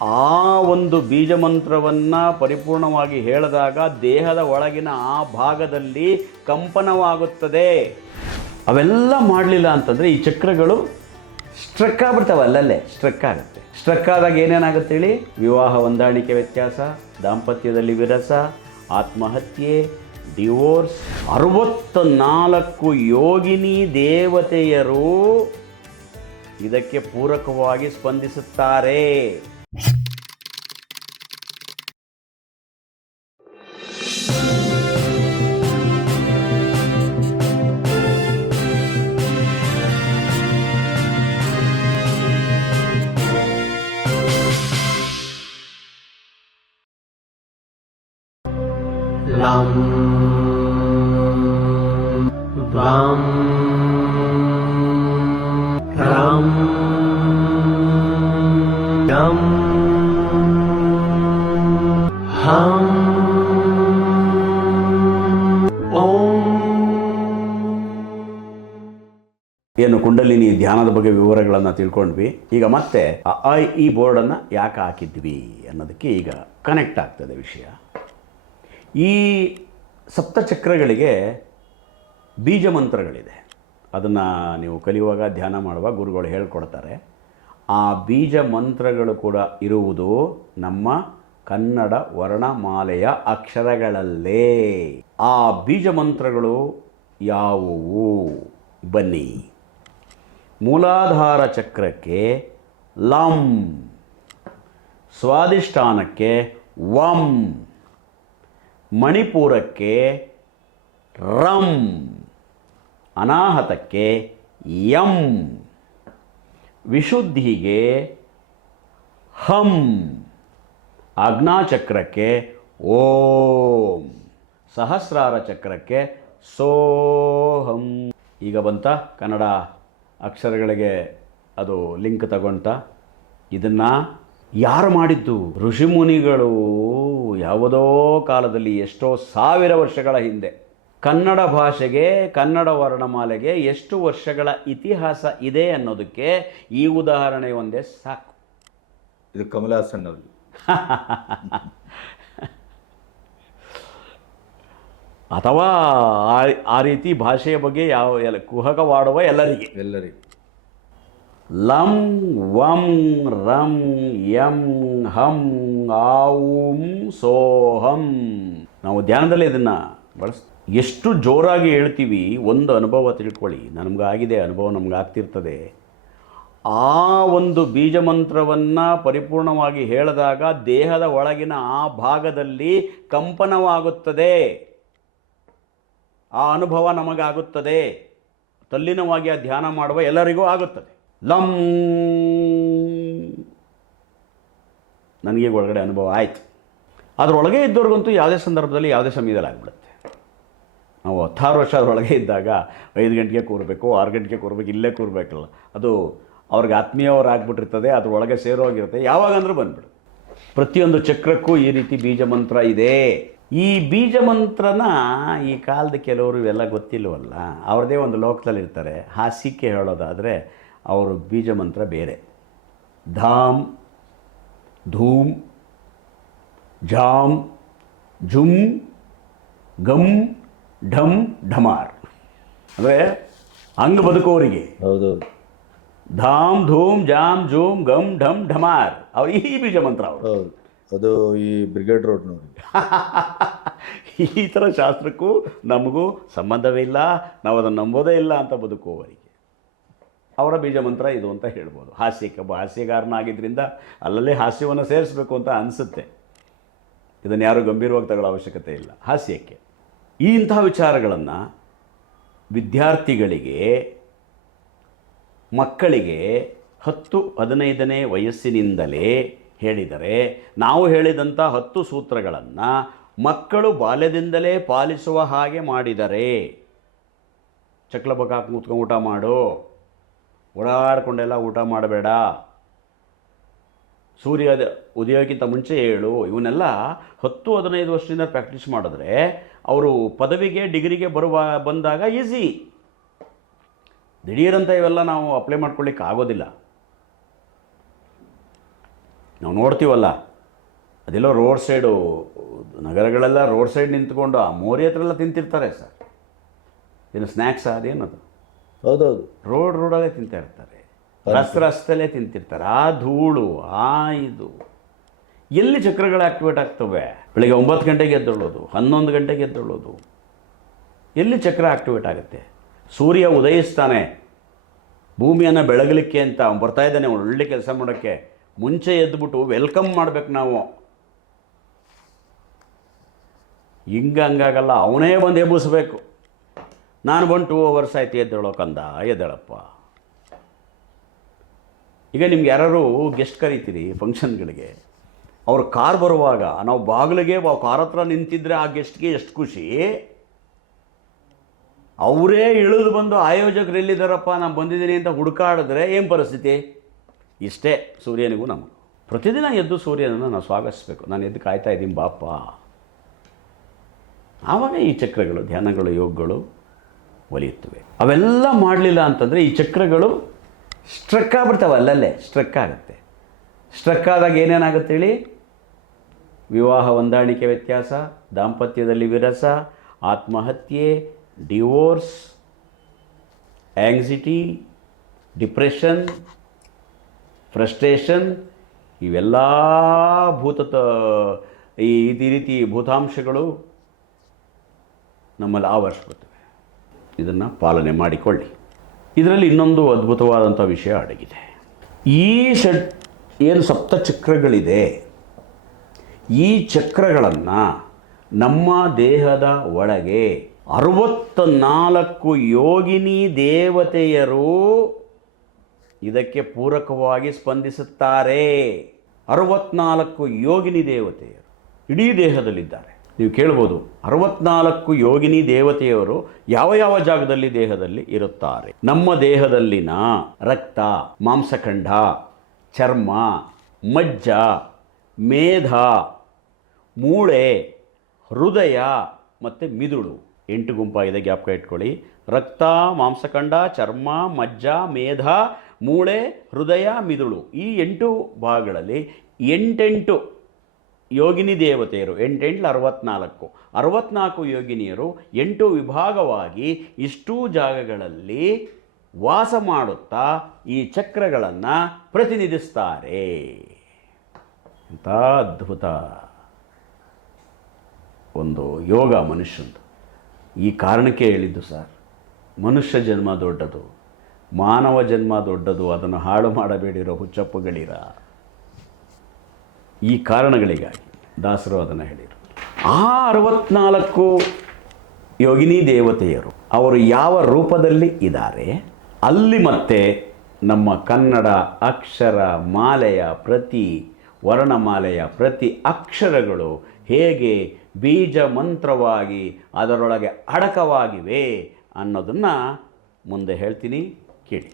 ಆ ಒಂದು ಬೀಜ ಮಂತ್ರವನ್ನು ಪರಿಪೂರ್ಣವಾಗಿ ಹೇಳಿದಾಗ ದೇಹದ ಒಳಗಿನ ಆ ಭಾಗದಲ್ಲಿ ಕಂಪನವಾಗುತ್ತದೆ. ಅವೆಲ್ಲ ಮಾಡಲಿಲ್ಲ ಅಂತಂದರೆ ಈ ಚಕ್ರಗಳು ಸ್ಟ್ರಕ್ ಆಗ್ಬಿಡ್ತಾವೆ, ಅಲ್ಲಲ್ಲೇ ಸ್ಟ್ರಕ್ ಆಗುತ್ತೆ. ಸ್ಟ್ರಕ್ ಆದಾಗ ಏನೇನಾಗುತ್ತೆ ಹೇಳಿ? ವಿವಾಹ ಹೊಂದಾಣಿಕೆ ವ್ಯತ್ಯಾಸ, ದಾಂಪತ್ಯದಲ್ಲಿ ವಿರಸ, ಆತ್ಮಹತ್ಯೆ, ಡಿವೋರ್ಸ್. 64 ಯೋಗಿನಿ ದೇವತೆಯರು ಇದಕ್ಕೆ ಪೂರಕವಾಗಿ ಸ್ಪಂದಿಸುತ್ತಾರೆ. lam lam ram dam hum om. ಏನು ಕುಂಡಲಿನಿ ಧ್ಯಾನದ ಬಗ್ಗೆ ವಿವರಗಳನ್ನು ತಿಳ್ಕೊಂಡ್ವಿ. ಈಗ ಮತ್ತೆ ಈ ಬೋರ್ಡನ್ನು ಯಾಕೆ ಹಾಕಿದ್ವಿ ಅನ್ನೋದಕ್ಕೆ ಈಗ ಕನೆಕ್ಟ್ ಆಗ್ತದೆ ವಿಷಯ. ಈ ಸಪ್ತಚಕ್ರಗಳಿಗೆ ಬೀಜ ಮಂತ್ರಗಳಿದೆ. ಅದನ್ನು ನೀವು ಕಲಿಯುವಾಗ ಧ್ಯಾನ ಮಾಡುವಾಗ ಗುರುಗಳು ಹೇಳ್ಕೊಡ್ತಾರೆ. ಆ ಬೀಜ ಮಂತ್ರಗಳು ಕೂಡ ಇರುವುದು ನಮ್ಮ ಕನ್ನಡ ವರ್ಣಮಾಲೆಯ ಅಕ್ಷರಗಳಲ್ಲೇ. ಆ ಬೀಜ ಮಂತ್ರಗಳು ಯಾವುವು? ಬನ್ನಿ. ಮೂಲಾಧಾರ ಚಕ್ರಕ್ಕೆ ಲಂ, ಸ್ವಾಧಿಷ್ಠಾನಕ್ಕೆ ವಂ, ಮಣಿಪುರಕ್ಕೆ ರಂ, ಅನಾಹತಕ್ಕೆ ಯಂ, ವಿಶುದ್ಧಿಗೆ ಹಂ, ಆಜ್ಞಾಚಕ್ರಕ್ಕೆ ಓಂ, ಸಹಸ್ರಾರ ಚಕ್ರಕ್ಕೆ ಸೋಹಂ. ಈಗ ಬಂತ ಕನ್ನಡ ಅಕ್ಷರಗಳಿಗೆ ಅದು ಲಿಂಕ್ ತಗೊಂತ. ಇದನ್ನು ಯಾರು ಮಾಡಿದ್ದು? ಋಷಿಮುನಿಗಳು ಯಾವುದೋ ಕಾಲದಲ್ಲಿ, ಎಷ್ಟೋ ಸಾವಿರ ವರ್ಷಗಳ ಹಿಂದೆ. ಕನ್ನಡ ಭಾಷೆಗೆ, ಕನ್ನಡ ವರ್ಣಮಾಲೆಗೆ ಎಷ್ಟು ವರ್ಷಗಳ ಇತಿಹಾಸ ಇದೆ ಅನ್ನೋದಕ್ಕೆ ಈ ಉದಾಹರಣೆ ಒಂದೇ ಸಾಕು. ಇದು ಕಮಲಾಸನ್ ಅವರು ಅಥವಾ ಆ ರೀತಿ ಭಾಷೆಯ ಬಗ್ಗೆ ಎಲ್ಲ ಕುಹಕವಾಡುವ ಎಲ್ಲರಿಗೆ ಲಂ ವಂ ರಂ ಯಂ ಹಂ ಆಂ ಸೋಹಂ. ನಾವು ಧ್ಯಾನದಲ್ಲಿ ಇದನ್ನು ಎಷ್ಟು ಜೋರಾಗಿ ಹೇಳ್ತೀವಿ. ಒಂದು ಅನುಭವ ತಿಳ್ಕೊಳ್ಳಿ. ನಮಗಾಗಿದೆ ಅನುಭವ, ನಮಗಾಗ್ತಿರ್ತದೆ. ಆ ಒಂದು ಬೀಜ ಮಂತ್ರವನ್ನು ಪರಿಪೂರ್ಣವಾಗಿ ಹೇಳಿದಾಗ ದೇಹದ ಒಳಗಿನ ಆ ಭಾಗದಲ್ಲಿ ಕಂಪನವಾಗುತ್ತದೆ. ಆ ಅನುಭವ ನಮಗಾಗುತ್ತದೆ. ತಲ್ಲೀನವಾಗಿ ಆ ಧ್ಯಾನ ಮಾಡುವ ಎಲ್ಲರಿಗೂ ಆಗುತ್ತದೆ. ಲಂ, ನನಗೆ ಒಳಗಡೆ ಅನುಭವ ಆಯಿತು. ಅದರೊಳಗೆ ಇದ್ದವ್ರಿಗಂತೂ ಯಾವುದೇ ಸಂದರ್ಭದಲ್ಲಿ ಯಾವುದೇ ಸಮಯದಲ್ಲಿ ಆಗಿಬಿಡುತ್ತೆ. ನಾವು 16 ವರ್ಷ ಅದರೊಳಗೆ ಇದ್ದಾಗ 5 ಗಂಟೆಗೆ ಕೂರಬೇಕು, 6 ಗಂಟೆಗೆ ಕೂರಬೇಕು, ಇಲ್ಲೇ ಕೂರಬೇಕಲ್ಲ. ಅದು ಅವ್ರಿಗೆ ಆತ್ಮೀಯವ್ರಾಗ್ಬಿಟ್ಟಿರ್ತದೆ, ಅದರೊಳಗೆ ಸೇರೋಗಿರುತ್ತೆ. ಯಾವಾಗಂದ್ರೂ ಬಂದ್ಬಿಡು. ಪ್ರತಿಯೊಂದು ಚಕ್ರಕ್ಕೂ ಈ ರೀತಿ ಬೀಜ ಮಂತ್ರ ಇದೆ. ಈ ಬೀಜ ಮಂತ್ರನ ಈ ಕಾಲದ ಕೆಲವರು ಇವೆಲ್ಲ ಗೊತ್ತಿಲ್ಲವಲ್ಲ, ಅವ್ರದ್ದೇ ಒಂದು ಲೋಕದಲ್ಲಿರ್ತಾರೆ. ಹಾಸ್ಯಕ್ಕೆ ಹೇಳೋದಾದರೆ ಅವರು ಬೀಜ ಮಂತ್ರ ಬೇರೆ. ಧಾಮ್, ಧೂಮ್, ಜಾಮ್, ಜುಮ್, ಗಮ್, ಢಮ್, ಢಮಾರ್. ಅಂದರೆ ಹಂಗೆ ಬದುಕೋರಿಗೆ. ಹೌದು. ಧಾಮ್, ಧೂಮ್, ಜಾಮ್, ಜೂಮ್, ಗಮ್, ಢಮ್, ಢಮಾರ್ ಅವ್ರು ಈ ಬೀಜ ಮಂತ್ರ ಅವರು. ಹೌದು, ಅದು ಈ ಬ್ರಿಗೇಡ್ ರೋಡ್ ನೋಡಿ. ಈ ಥರ ಶಾಸ್ತ್ರಕ್ಕೂ ನಮಗೂ ಸಂಬಂಧವಿಲ್ಲ, ನಾವು ಅದನ್ನು ನಂಬೋದೇ ಇಲ್ಲ ಅಂತ ಬದುಕುವವರಿಗೆ ಅವರ ಬೀಜ ಮಂತ್ರ ಇದು ಅಂತ ಹೇಳ್ಬೋದು. ಹಾಸ್ಯಗಾರನಾಗಿದ್ದರಿಂದ ಅಲ್ಲಲ್ಲೇ ಹಾಸ್ಯವನ್ನು ಸೇರಿಸಬೇಕು ಅಂತ ಅನಿಸುತ್ತೆ. ಇದನ್ನು ಯಾರೂ ಗಂಭೀರವಾಗಿ ತಗೊಳ್ಳೋ ಅವಶ್ಯಕತೆ ಇಲ್ಲ. ಹಾಸ್ಯಕ್ಕೆ ಇಂತಹ ವಿಚಾರಗಳನ್ನು ವಿದ್ಯಾರ್ಥಿಗಳಿಗೆ, ಮಕ್ಕಳಿಗೆ 10-15ನೇ ವಯಸ್ಸಿನಿಂದಲೇ ಹೇಳಿದರೆ, ನಾವು ಹೇಳಿದಂಥ 10 ಸೂತ್ರಗಳನ್ನು ಮಕ್ಕಳು ಬಾಲ್ಯದಿಂದಲೇ ಪಾಲಿಸುವ ಹಾಗೆ ಮಾಡಿದರೆ, ಚಕ್ಲ ಹಾಕಿ ಕೂತ್ಕೊಂಡು ಊಟ ಮಾಡು, ಓಡಾಡಿಕೊಂಡೆಲ್ಲ ಊಟ ಮಾಡಬೇಡ, ಸೂರ್ಯ ಉದಯೋಕ್ಕಿಂತ ಮುಂಚೆ ಹೇಳು, ಇವನ್ನೆಲ್ಲ 10-15 ವರ್ಷದಿಂದ ಪ್ರಾಕ್ಟೀಸ್ ಮಾಡಿದ್ರೆ ಅವರು ಪದವಿಗೆ, ಡಿಗ್ರಿಗೆ ಬಂದಾಗ ಈಸಿ. ದಿಢೀರಂತ ಇವೆಲ್ಲ ನಾವು ಅಪ್ಲೈ ಮಾಡ್ಕೊಳ್ಳಿಕ್ಕೆ ಆಗೋದಿಲ್ಲ. ನಾವು ನೋಡ್ತೀವಲ್ಲ, ಅದೆಲ್ಲೋ ರೋಡ್ ಸೈಡು, ನಗರಗಳೆಲ್ಲ ರೋಡ್ ಸೈಡ್ ನಿಂತ್ಕೊಂಡು ಆ ಮೋರಿ ಹತ್ರ ಎಲ್ಲ ತಿಂತಿರ್ತಾರೆ ಸರ್. ಏನು ಸ್ನ್ಯಾಕ್ಸ್ ಅದೇನದು, ಹೌದೌದು. ರೋಡಲ್ಲೇ ತಿಂತಾ ಇರ್ತಾರೆ, ರಸ್ತಲ್ಲೇ ತಿಂತಿರ್ತಾರೆ. ಆ ಧೂಳು, ಆ ಇದು ಎಲ್ಲಿ ಚಕ್ರಗಳು ಆ್ಯಕ್ಟಿವೇಟ್ ಆಗ್ತವೆ? ಬೆಳಿಗ್ಗೆ 9 ಗಂಟೆಗೆ ಎದ್ದೇಳೋದು, 11 ಗಂಟೆಗೆ ಎದ್ದೇಳೋದು, ಎಲ್ಲಿ ಚಕ್ರ ಆ್ಯಕ್ಟಿವೇಟ್ ಆಗುತ್ತೆ? ಸೂರ್ಯ ಉದಯಿಸ್ತಾನೆ ಭೂಮಿಯನ್ನು ಬೆಳಗಲಿಕ್ಕೆ ಅಂತ, ಅವ್ನು ಬರ್ತಾ ಇದ್ದಾನೆ ಒಳ್ಳೆ ಕೆಲಸ ಮಾಡೋಕ್ಕೆ. ಮುಂಚೆ ಎದ್ದುಬಿಟ್ಟು ವೆಲ್ಕಮ್ ಮಾಡಬೇಕು ನಾವು. ಹಂಗಾಗಲ್ಲ, ಅವನೇ ಬಂದು ಎಬ್ಬಿಸ್ಬೇಕು. ನಾನು ಬಂದು 2 hours ಆಯ್ತು ಎದ್ದೇಳೋ ಕಂದ, ಎದ್ದೇಳಪ್ಪ. ಈಗ ನಿಮ್ಗೆ ಯಾರು ಗೆಸ್ಟ್ ಕರೀತೀರಿ ಫಂಕ್ಷನ್ಗಳಿಗೆ, ಅವ್ರ ಕಾರ್ ಬರುವಾಗ ನಾವು ಬಾಗಿಲಿಗೆ ಕಾರ್ ಹತ್ರ ನಿಂತಿದ್ರೆ ಆ ಗೆಸ್ಟ್ಗೆ ಎಷ್ಟು ಖುಷಿ. ಅವರೇ ಇಳಿದು ಬಂದು ಆಯೋಜಕರು ಎಲ್ಲಿದ್ದಾರಪ್ಪ ನಾನು ಬಂದಿದ್ದೀನಿ ಅಂತ ಹುಡುಕಾಡಿದ್ರೆ ಏನು ಪರಿಸ್ಥಿತಿ? ಇಷ್ಟೇ ಸೂರ್ಯನಿಗೂ ನಮಗೂ. ಪ್ರತಿದಿನ ಎದ್ದು ಸೂರ್ಯನನ್ನು ನಾವು ಸ್ವಾಗತಿಸಬೇಕು. ನಾನು ಎದ್ದು ಕಾಯ್ತಾ ಇದ್ದೀನಿ ಬಾಪ. ಆವಾಗ ಈ ಚಕ್ರಗಳು, ಧ್ಯಾನಗಳು, ಯೋಗಗಳು ಒಲಿಯುತ್ತವೆ. ಅವೆಲ್ಲ ಮಾಡಲಿಲ್ಲ ಅಂತಂದರೆ ಈ ಚಕ್ರಗಳು ಸ್ಟ್ರಕ್ ಆಗ್ಬಿಡ್ತಾವೆ, ಅಲ್ಲಲ್ಲೇ ಸ್ಟ್ರಕ್ ಆಗುತ್ತೆ. ಸ್ಟ್ರಕ್ ಆದಾಗ ಏನೇನಾಗುತ್ತೆ ಹೇಳಿ? ವಿವಾಹ ಹೊಂದಾಣಿಕೆ ವ್ಯತ್ಯಾಸ, ದಾಂಪತ್ಯದಲ್ಲಿ ವಿರಸ, ಆತ್ಮಹತ್ಯೆ, ಡಿವೋರ್ಸ್, ಆ್ಯಂಗ್ಸಿಟಿ, ಡಿಪ್ರೆಷನ್, ಫ್ರಸ್ಟ್ರೇಷನ್, ಇವೆಲ್ಲ ಈ ರೀತಿ ಭೂತಾಂಶಗಳು ನಮ್ಮಲ್ಲಿ ಆವರಿಸ್ಬಿಡ್ತವೆ. ಇದನ್ನು ಪಾಲನೆ ಮಾಡಿಕೊಳ್ಳಿ. ಇದರಲ್ಲಿ ಇನ್ನೊಂದು ಅದ್ಭುತವಾದಂಥ ವಿಷಯ ಅಡಗಿದೆ. ಈ ಏನು ಸಪ್ತಚಕ್ರಗಳಿದೆ, ಈ ಚಕ್ರಗಳನ್ನು ನಮ್ಮ ದೇಹದ ಒಳಗೆ 64 ಯೋಗಿನಿ ದೇವತೆಯರು ಇದಕ್ಕೆ ಪೂರಕವಾಗಿ ಸ್ಪಂದಿಸುತ್ತಾರೆ. 64 ಯೋಗಿನಿ ದೇವತೆಯರು ಇಡೀ ದೇಹದಲ್ಲಿದ್ದಾರೆ. ನೀವು ಕೇಳ್ಬೋದು, 64 ಯೋಗಿನಿ ದೇವತೆಯರು ಯಾವ ಯಾವ ಜಾಗದಲ್ಲಿ ದೇಹದಲ್ಲಿ ಇರುತ್ತಾರೆ? ನಮ್ಮ ದೇಹದಲ್ಲಿನ ರಕ್ತ, ಮಾಂಸಖಂಡ, ಚರ್ಮ, ಮಜ್ಜ, ಮೇಧ, ಮೂಳೆ, ಹೃದಯ ಮತ್ತು ಮಿದುಳು 8 ಗುಂಪಾಗಿದೆ, ಜ್ಞಾಪಕ ಇಟ್ಕೊಳ್ಳಿ. ರಕ್ತ, ಮಾಂಸಖಂಡ, ಚರ್ಮ, ಮಜ್ಜ, ಮೇಧ, ಮೂಳೆ, ಹೃದಯ, ಮಿದುಳು. ಈ 8 ಭಾಗಗಳಲ್ಲಿ 8 ಯೋಗಿನಿ ದೇವತೆಯರು, 8 64 64 ಯೋಗಿನಿಯರು 8 ವಿಭಾಗವಾಗಿ ಇಷ್ಟೂ ಜಾಗಗಳಲ್ಲಿ ವಾಸ ಮಾಡುತ್ತಾ ಈ ಚಕ್ರಗಳನ್ನು ಪ್ರತಿನಿಧಿಸ್ತಾರೆ. ಎಂಥ ಅದ್ಭುತ ಒಂದು ಯೋಗ ಮನುಷ್ಯಂದು. ಈ ಕಾರಣಕ್ಕೆ ಹೇಳಿದ್ದು ಸರ್, ಮನುಷ್ಯ ಜನ್ಮ ದೊಡ್ಡದು, ಮಾನವ ಜನ್ಮ ದೊಡ್ಡದು, ಅದನ್ನು ಹಾಳು ಮಾಡಬೇಡಿರೋ ಹುಚ್ಚಪ್ಪಗಳಿರ. ಈ ಕಾರಣಗಳಿಗಾಗಿ ದಾಸರು ಅದನ್ನು ಹೇಳಿದರು. ಆ 64 ಯೋಗಿನಿ ದೇವತೆಯರು ಅವರು ಯಾವ ರೂಪದಲ್ಲಿ ಇದ್ದಾರೆ ಅಲ್ಲಿ ಮತ್ತೆ ನಮ್ಮ ಕನ್ನಡ ಅಕ್ಷರ ಮಾಲೆಯ ಪ್ರತಿ ವರ್ಣಮಾಲೆಯ ಪ್ರತಿ ಅಕ್ಷರಗಳು ಹೇಗೆ ಬೀಜ ಮಂತ್ರವಾಗಿ ಅದರೊಳಗೆ ಅಡಕವಾಗಿವೆ ಅನ್ನೋದನ್ನು ಮುಂದೆ ಹೇಳ್ತೀನಿ, ಕೇಳಿ.